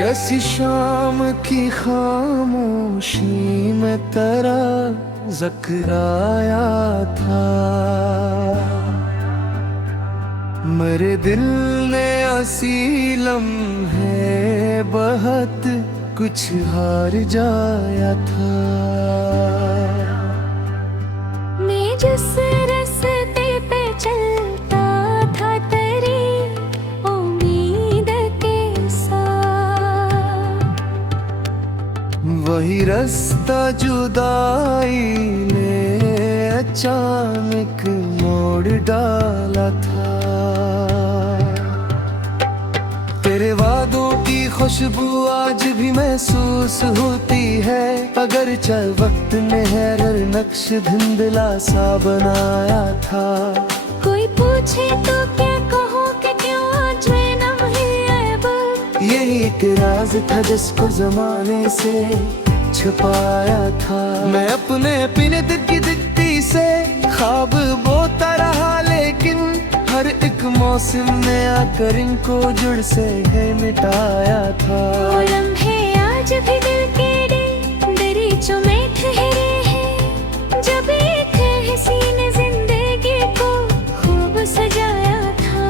कैसी शाम की खामोशी में तेरा ज़िक्र आया था। मेरे दिल ने ऐसी लम्हे बहुत कुछ हार जाया था। मैं जिस रास्ते पे चलता था तेरी उम्मीद के साथ, वही रास्ता जुदाई ने अचानक मोड़ डाला था। तेरे वादों की खुशबू आज भी महसूस होती है, अगर चल वक्त ने हैरर नक्श धुंधला सा बनाया था। कोई पूछे तो क्या कहूँ कि क्यों आज मैं नम ही ऐब, यही एक राज था जिसको जमाने से छुपाया था। मैं अपने पिन दिल की दिखती से ख्वाब बोता रहा, लेकिन हर एक मौसम ने आकर इनको जुड़ से है मिटाया था। वो लम्हे आज भी दिल के दरीचों में ठहरे हैं, जब एक हसीन जिंदगी को खूब सजाया था।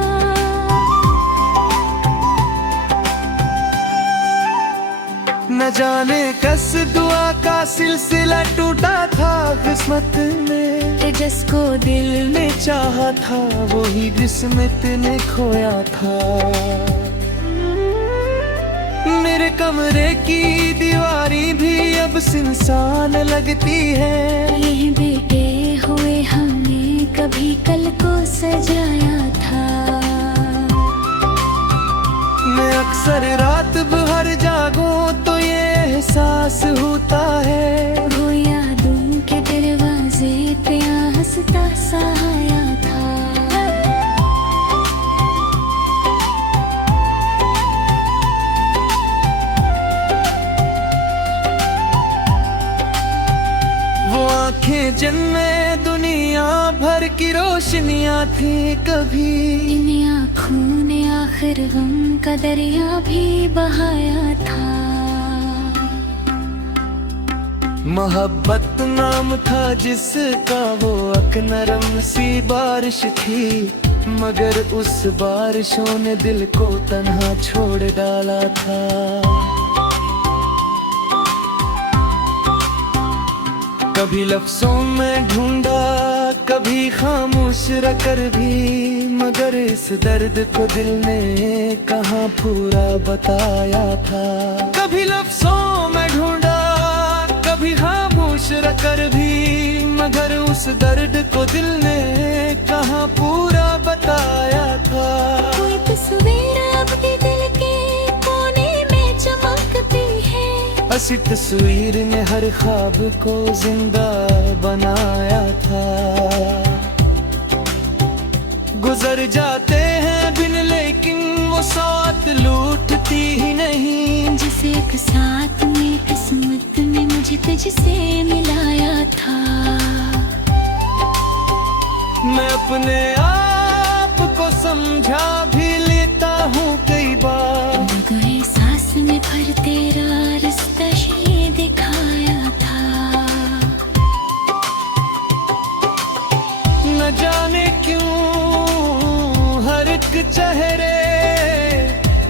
न जाने कस दुआ का सिलसिला टूटा था किस्मत में, जिसको दिल ने चाहा था वही किस्मत ने खोया था। मेरे कमरे की दीवारी भी अब सुनसान लगती है, ये बेटे हुए हमने कभी कल को सजाया था। मैं अक्सर रात भर जागूं तो ये एहसास होता है, वो यादों के दरवाजे पे हंसता सा आया था। वो आंखें जिनमें दुनिया भर की रोशनियां थी कभी, इन आँखों ने आखिर गम का दरिया भी बहाया था। मोहब्बत नाम था जिसका वो अक नरम सी बारिश थी, मगर उस बारिशों ने दिल को तन्हा छोड़ डाला था। कभी लफ्जों में ढूंढा कभी खामोश रखकर भी, मगर इस दर्द को दिल ने कहाँ पूरा बताया था। कभी लफ्जों में ढूंढा कभी खामोश रखकर भी, मगर उस दर्द को दिल ने कहाँ पूरा बताया था। कोई तस्वीर अब भी दिल के कोने में चमकती है, हंसी तस्वीर ने हर ख्वाब को जिंदा बनाया था। गुजर जाते हैं बिन लेकिन वो साथ लूटती ही नहीं, जिसे एक साथ में किस्मत ने मुझे तुझसे मिलाया था। मैं अपने आप को समझा भी लेता हूँ कई बार, गए सांस में भर तेरा रास्ता ये दिखाया था। न जाने क्यों हर एक चेहरे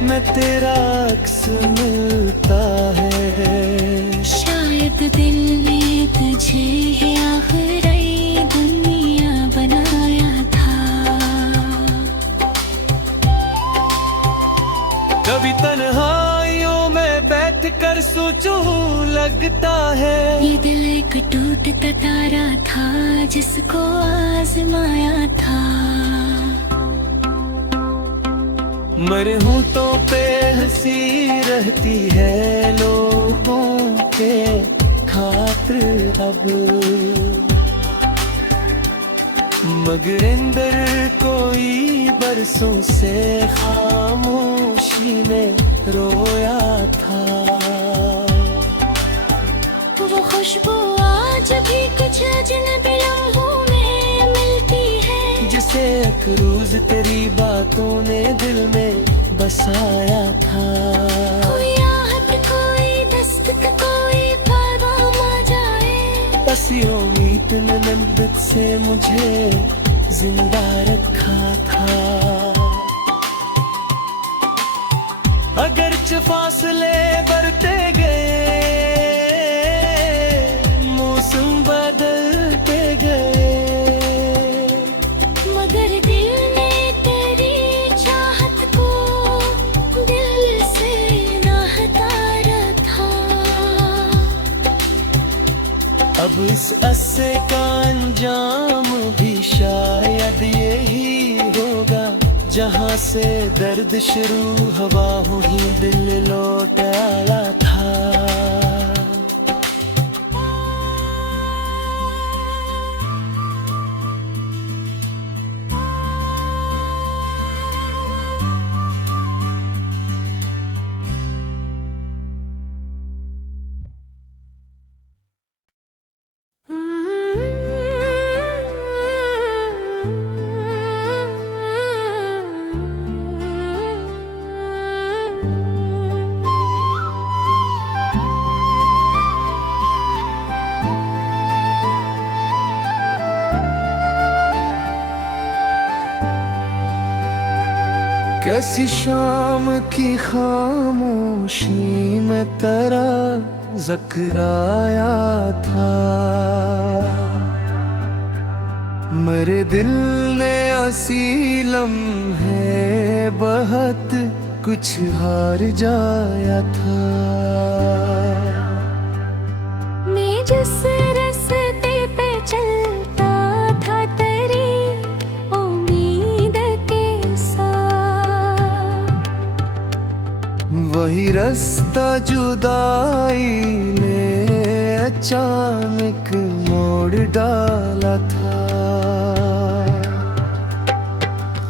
में तेरा अक्स मिलता है, शायद दिल ने तुझे है आखिरी दुनिया बनाया था। कभी तन्हाइयों में बैठ कर सोचूं लगता है, ये दिल एक टूटता तारा था जिसको आजमाया था। मरे होंठों पे हंसी रहती है लोगों के खातिर अब, मगर अंदर कोई बरसों से खामोशी में रोया था। वो खुशबू आज भी कुछ अजनबी लम्हों में मिलती है, जिसे एक रोज तेरी बातों ने दिल में बसाया था। कोई किसी उम्मीद ने नंदत से मुझे जिंदा रखा था। अगरचे फासले बढ़ते गए, मौसम बदलते गए, मगर दिल ने तेरी चाहत को दिल से ना हटाया था। अब इस अरसे का अंजाम भी शायद यही होगा, जहाँ से दर्द शुरू हवा हुई दिल लौट आया था। कैसी शाम की खामोशी में तेरा जिक्र आया था। मेरे दिल ने ऐसी लम्हे बहुत कुछ हार जाया था। मैं जिस रास्ते पे चलता था तेरी उम्मीद के साथ, वही रास्ता जुदाई ने अचानक मोड़ डाला था।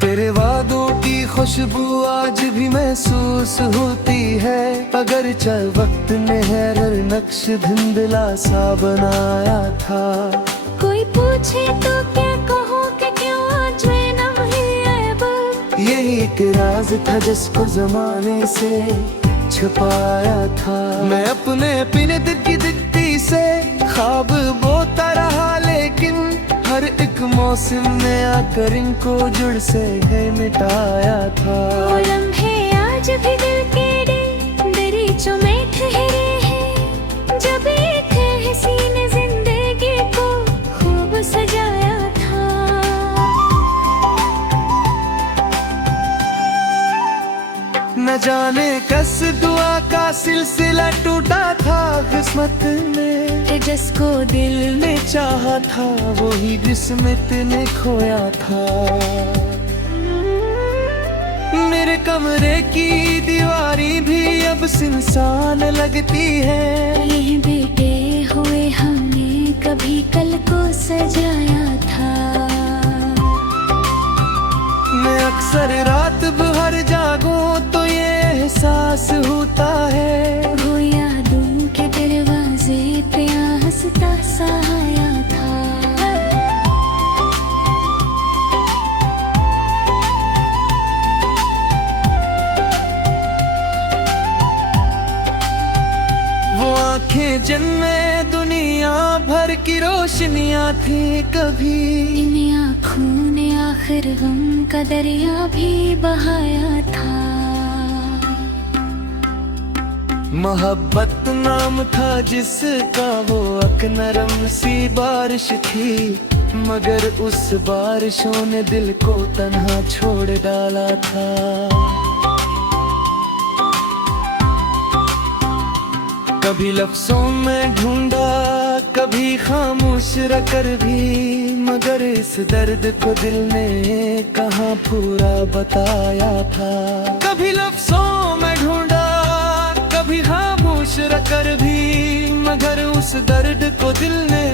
तेरे वादों की खुशबू आज भी महसूस होती है, अगर चल वक्त ने हैरर नक्श धुंधला सा बनाया था। कोई पूछे तो क्या कहो कि क्यों आज मैं नहीं आया, यही एक राज था जिसको जमाने से छुपाया था। मैं अपने पीने दिल की दिखती से ख्वाब बोता रहा, लेकिन हर एक मौसम ने आकर इनको जुड़ से है मिटाया था। वो लम्हे आज भी दिल के दरीचों में ठहरे हैं, जब एक हसीन जिंदगी को खूब सजाया था। न जाने कस दुआ का सिलसिला टूटा था किस्मत में, जिसको दिल ने चाहा था वही जिस्मत ने खोया था। मेरे कमरे की दीवारी भी अब सुनसान लगती है, ये बेटे हुए हमने कभी कल को सजाया था। मैं अक्सर रात भर जागूं तो ये एहसास होता है, वो यादों के दरवाजे पे हंसता सा आया था। वो आंखें जिनमें दुनिया भर की रोशनियां थी, कभी इन आँखों ने आखिर गम का दरिया भी बहाया था। मोहब्बत नाम था जिसका, वो अक नरम सी बारिश थी, मगर उस बारिशों ने दिल को तन्हा छोड़ डाला था। कभी लफ्जों में ढूंढा, कभी खामोश रहकर भी, मगर इस दर्द को दिल ने कहाँ पूरा बताया था। कभी लफ्जों में ढूंढा, कभी खामोश रहकर भी, मगर उस दर्द को दिल ने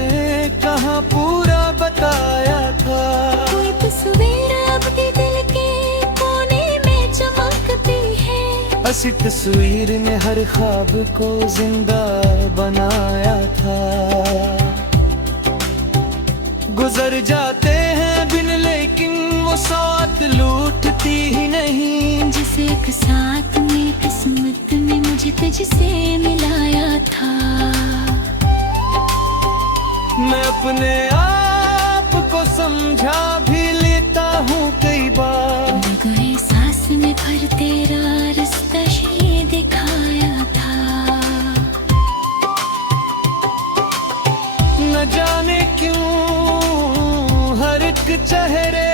कहाँ पूरा बताया था। कोई तस्वीर अब भी दिल के कोने में चमकती है, हंसी तस्वीर ने हर ख्वाब को जिंदा बनाया था। गुजर जाते हैं बिन लेकिन वो साथ लूटती ही नहीं, जिसे एक साथ में किस्मत में मुझे तुझसे मिलाया था। मैं अपने आप को समझा भी लेता हूँ कई बार। गए सांस में भर तेरा रास्ता ये दिखाया था। न जाने क्यों हर एक चेहरे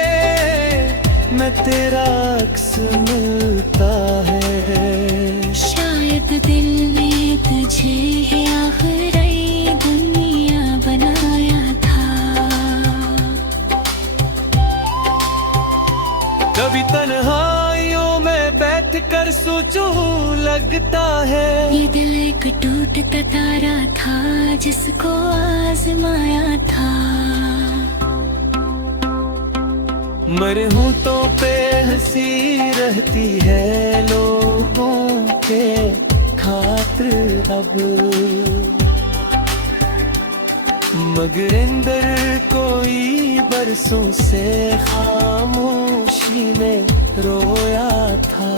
में तेरा अक्स मिलता है। शायद दिल ने तुझे है आखिरी दुनिया बनाया था। कभी तन्हाइयों में बैठ कर सोचूं लगता है ये दिल एक टूटता तारा था जिसको आजमाया था। मरहूतों पे हंसी रहती है लोगों के खातिर अब, मगर अंदर कोई बरसों से खामोशी में रोया था।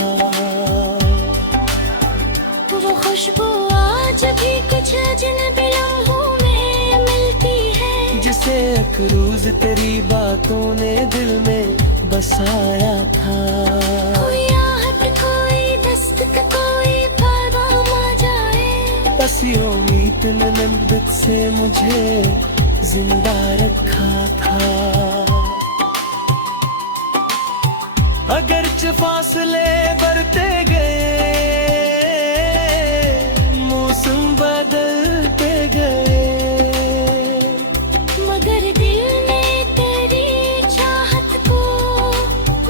वो खुशबू आज भी कुछ अजनबी लम्हों में मिलती है, जिसे एक रोज तेरी बातों ने दिल में बसाया था। कोई आहट कोई दस्तक कोई पैगाम आ जाए, बस ये उम्मीद ने नंबत से मुझे जिंदा रखा था। अगरचे फासले बढ़ते गए, मौसम बदलते गए, मगर दिल ने तेरी चाहत को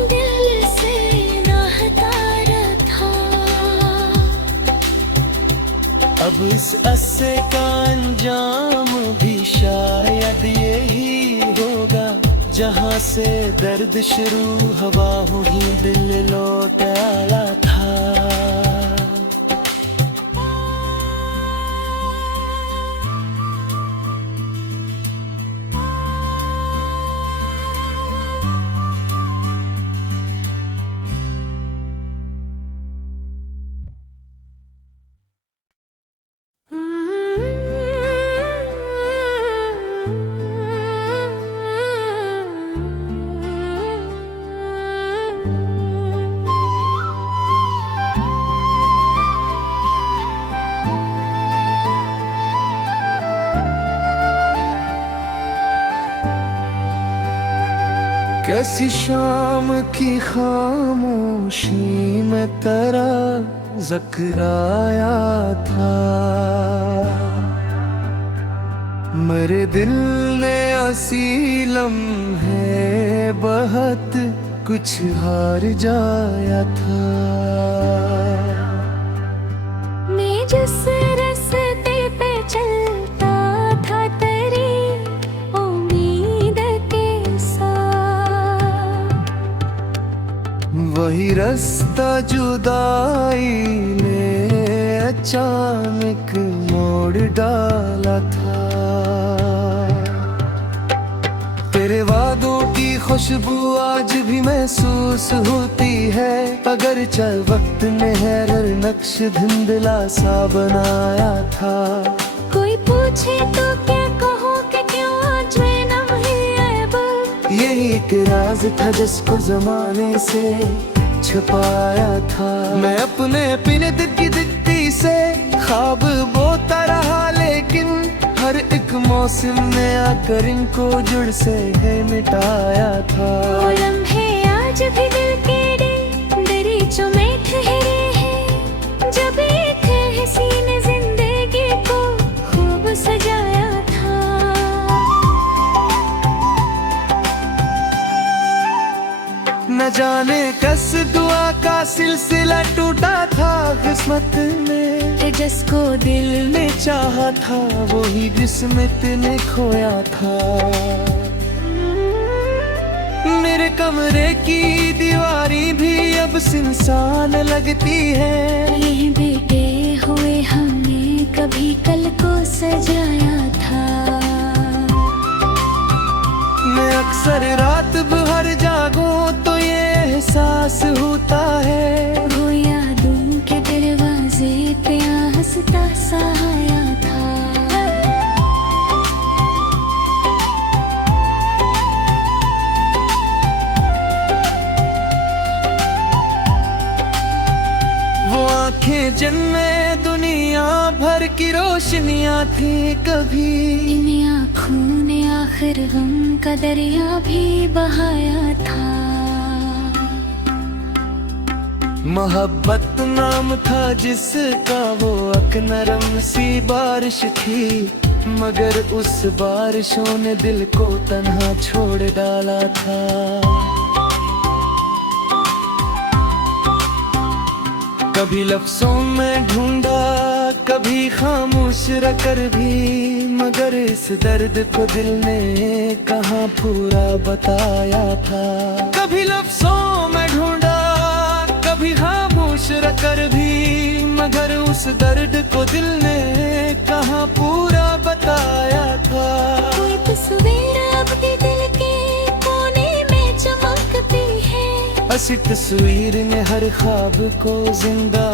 दिल से ना हटाया था। अब इस अस्से का अंजाम भी शायद यही होगा, जहाँ से दर्द शुरू हवा हुई दिल लौट आया था। कैसी शाम की खामोशी में तेरा जिक्र आया था। मेरे दिल ने ऐसी लम्हे बहुत कुछ हार जाया था। मैं जिस रास्ते पे चलता था तेरी उम्मीद के साथ, वही रास्ता जुदाई ने अचानक मोड़ डाला था। तेरे वादों की खुशबू आज भी महसूस होती है, अगर चल वक्त ने हैरर नक्श धुंधला सा बनाया था। कोई पूछे तो क्या कहो कि क्यों आज मैं नहीं अब, यही एक राज था जिसको जमाने से छुपाया था। मैं अपने पिन दिल की दिखती से ख्वाब बोता रहा, लेकिन हर एक मौसम में आकर इनको जुड़ से है मिटाया था। वो लम्हे आज भी दिल के दरीचों में ठहरे हैं, जब एक हसीन जिंदगी को खूब सजाया था। न जाने कस दुआ का सिलसिला टूटा था किस्मत में, जिसको दिल ने चाहा था वही किस्मत ने खोया था। मेरे कमरे की दीवारी भी अब सुनसान लगती है, ये बेटे हुए हमने कभी कल को सजाया था। मैं अक्सर रात भर जागूं तो ये एहसास होता है, वो यादों के दरवाजे पे हंसता सा आया था। जिनमें दुनिया भर की रोशनियां थी कभी। इन आँखों ने आखिर गम का दरिया भी बहाया था। मोहब्बत नाम था जिसका, वो अक नरम सी बारिश थी, मगर उस बारिशों ने दिल को तन्हा छोड़ डाला था। कभी लफ्जों में ढूंढा, कभी खामोश रहकर भी, मगर इस दर्द को दिल ने कहाँ पूरा बताया था। कभी लफ्जों में ढूंढा, कभी खामोश रहकर भी, मगर उस दर्द को दिल ने कहाँ पूरा बताया था। कोई तस्वीर अब भी दिल के कोने में चमकती है। हंसी तस्वीर ने हर ख्वाब को जिंदा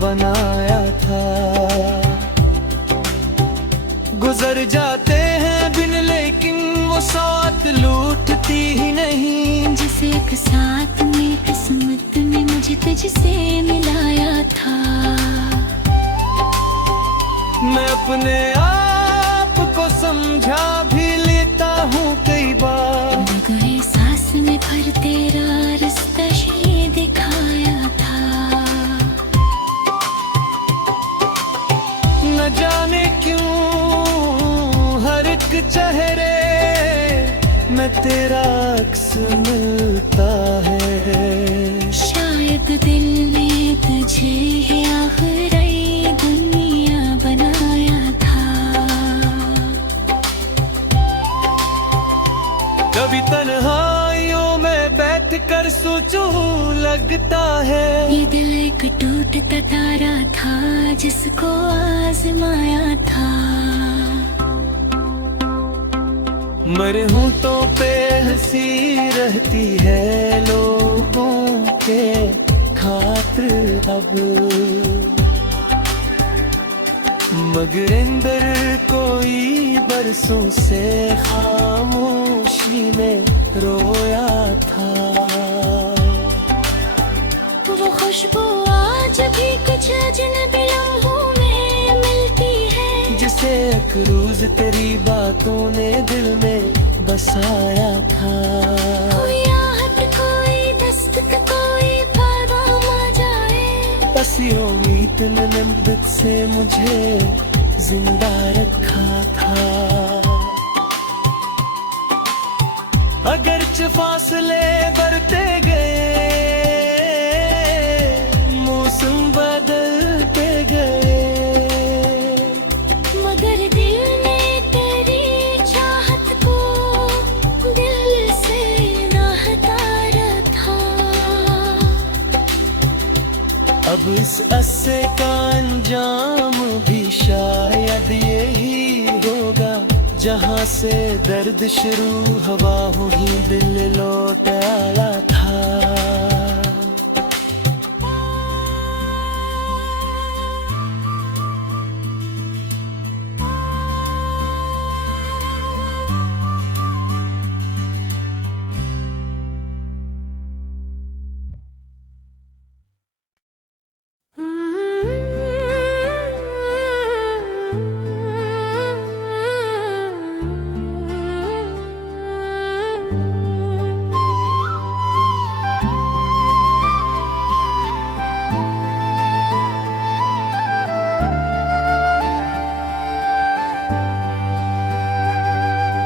बनाया था। गुजर जाते हैं दिन लेकिन वो साथ लूटती ही नहीं। जिसे एक साथ में किस्मत ने मुझे तुझसे मिलाया था। मैं अपने आप को समझा भी लेता हूँ कई बार, मगर ये सांस में भर तेरा रास्ता ये दिखाया था। न जाने क्यों हर एक चेहरे में तेरा अक्स मिलता है। शायद दिल ने तुझे ही आखिरी दुनिया बनाया था। कभी तन्हाइयों में बैठ कर सोचूं लगता है, ये दिल एक टूटता तारा था जिसको आजमाया था। मरे होंठों पे हंसी रहती है लोगों के खातिर अब, मगर अंदर कोई बरसों से खामोशी में रोया था। वो खुशबू आज भी कुछ अजनबी लम्हों में मिलती है, जिसे एक रोज तेरी बातों ने दिल में बसाया था। कोई आहट कोई दस्तक कोई पैगाम आ जाए, बस ये उम्मीद ने नब्बत से मुझे जिंदा रखा था। अगरचे फासले बढ़ते गए, मौसम बदलते गए, मगर दिल ने तेरी चाहत को दिल से ना हटाया था। अब इस अरसे का अंजाम भी शायद यही होगा, जहाँ से दर्द शुरू हवा हुई दिल लौट आया था।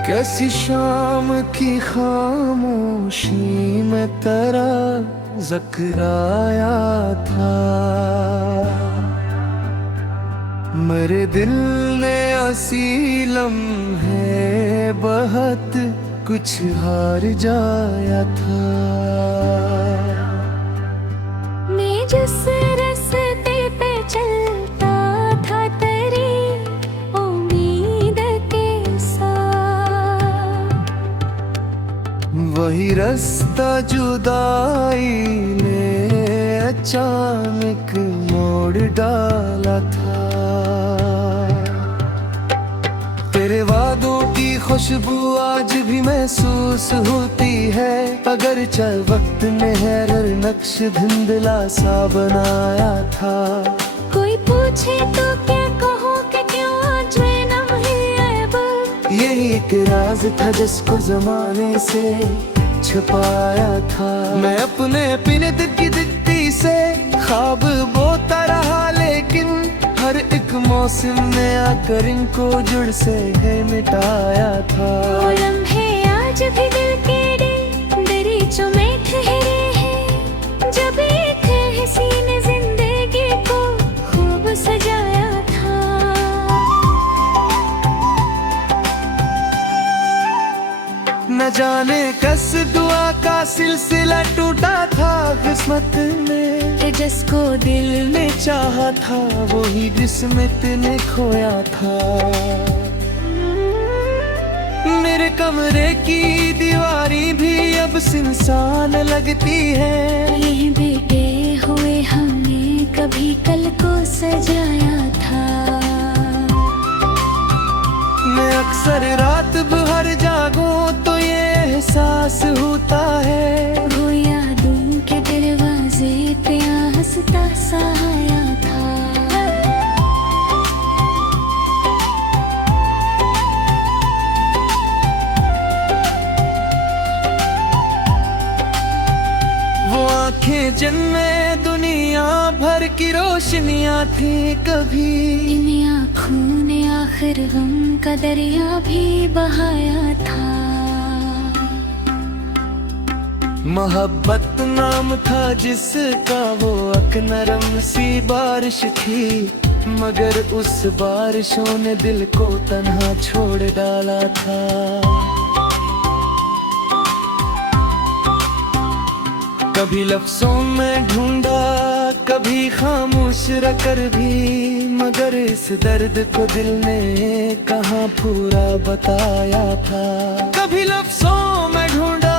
कैसी शाम की खामोशी में तेरा जिक्र आया था। मेरे दिल ने ऐसी लम्हे बहुत कुछ हार जाया था। मैं जिस रास्ते पे चलता था तेरी उम्मीद के साथ, वही रास्ता जुदाई ने अचानक मोड़ डाला था। तेरे वादों की खुशबू आज भी महसूस होती है, अगर चल वक्त ने हैरर नक्श धुंधला सा बनाया था। कोई पूछे तो क्या कहूँ कि क्यों आज मैं नहीं अब। यही एक राज था जिसको जमाने से छुपाया था। मैं अपने पिनत की दिखती से ख्वाब बोता रहा, लेकिन हर एक मौसम में आकर इनको जुड़ से है मिटाया था। वो लम्हे आज भी दिल के दरीचों में ठहरे हैं, जब एक हसीन जिंदगी को खूब सजाया था। न जाने कस दुआ का सिलसिला टूटा था किस्मत में, जिसको दिल ने चाहा था वही किस्मत ने खोया था। मेरे कमरे की दीवारी भी अब सुनसान लगती है। ये बेटे हुए हमने कभी कल को सजाया था। मैं अक्सर रात भर जागूं तो ये एहसास होता है, वो यादों के दरवाजे पे हंसता सा आया था। वो आंखें जिनमें दुनिया भर की रोशनियां थी कभी, इन आँखों ने आखिर गम का दरिया भी बहाया था। मोहब्बत नाम था जिसका वो अकनरम सी बारिश थी, मगर उस बारिशों ने दिल को तन्हा छोड़ डाला था। कभी लफ्जों में ढूंढा, कभी खामोश रखकर भी, मगर इस दर्द को दिल ने कहाँ पूरा बताया था। कभी लफ्जों में ढूंढा,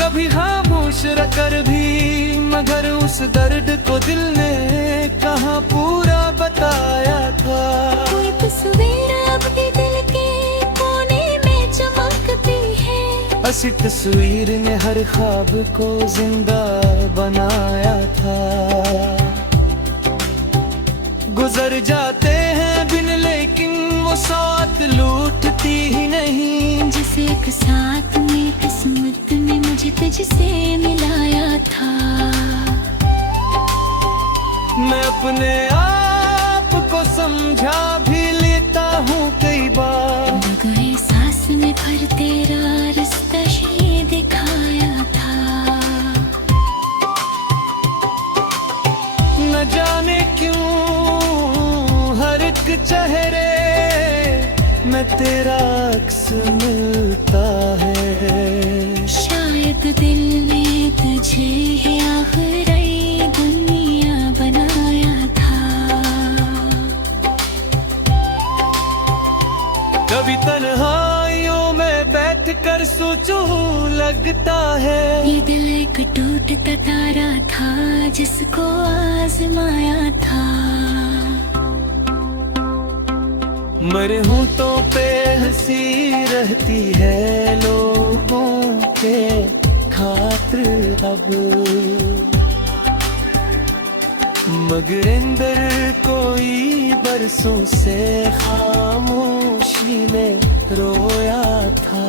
कभी खामोश रखकर भी, मगर उस दर्द को दिल ने कहाँ पूरा बताया था। कोई तस्वीर अब भी दिल के कोने में चमकती है, हंसी तस्वीर ने हर ख्वाब को जिंदा बनाया था। गुजर जाते हैं बिन लेकिन वो साथ लूटती ही नहीं, जिसे एक साथ में किस्मत ने मुझे तुझसे मिलाया था। मैं अपने आप को समझा भी लेता हूँ कई बार, गए सांस में पर तेरा रास्ता ये दिखाया था। न जाने क्यों हर एक चेहरे में तेरा अक्स मिलता है। शायद दिल ने तुझे ही आखिरी दुनिया बनाया था। कभी तन्हाइयों में बैठ कर सोचूं लगता है, ये दिल एक टूटता तारा था जिसको आजमाया था। मरे होंठों पे हंसी रहती है लोगों के खातिर अब, मगर अंदर कोई बरसों से खामोशी में रोया था।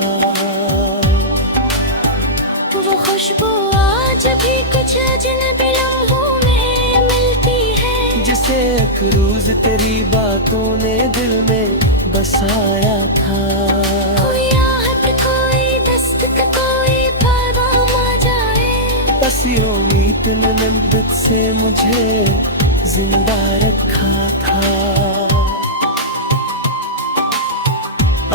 वो खुशबू आज भी कुछ अजनबी लम्हों में मिलती है, जिसे एक रोज तेरी बातों ने दिल में बसाया था। कोई आहट कोई दस्तक कोई पैगाम आ जाए, बस ये उम्मीद ने नंदत से मुझे जिंदा रखा था।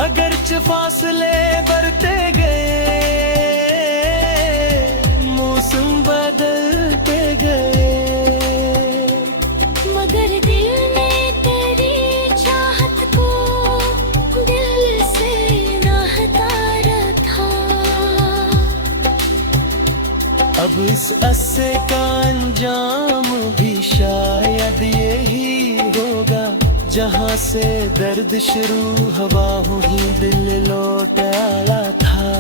अगरचे फासले बढ़ते गए, मौसम बदलते गए, मगर दिल ने तेरी चाहत को दिल से ना हटाया था। अब इस अस्से का अंजाम भी शायद यही होगा, जहाँ से दर्द शुरू हवा ही दिल लौट आया था।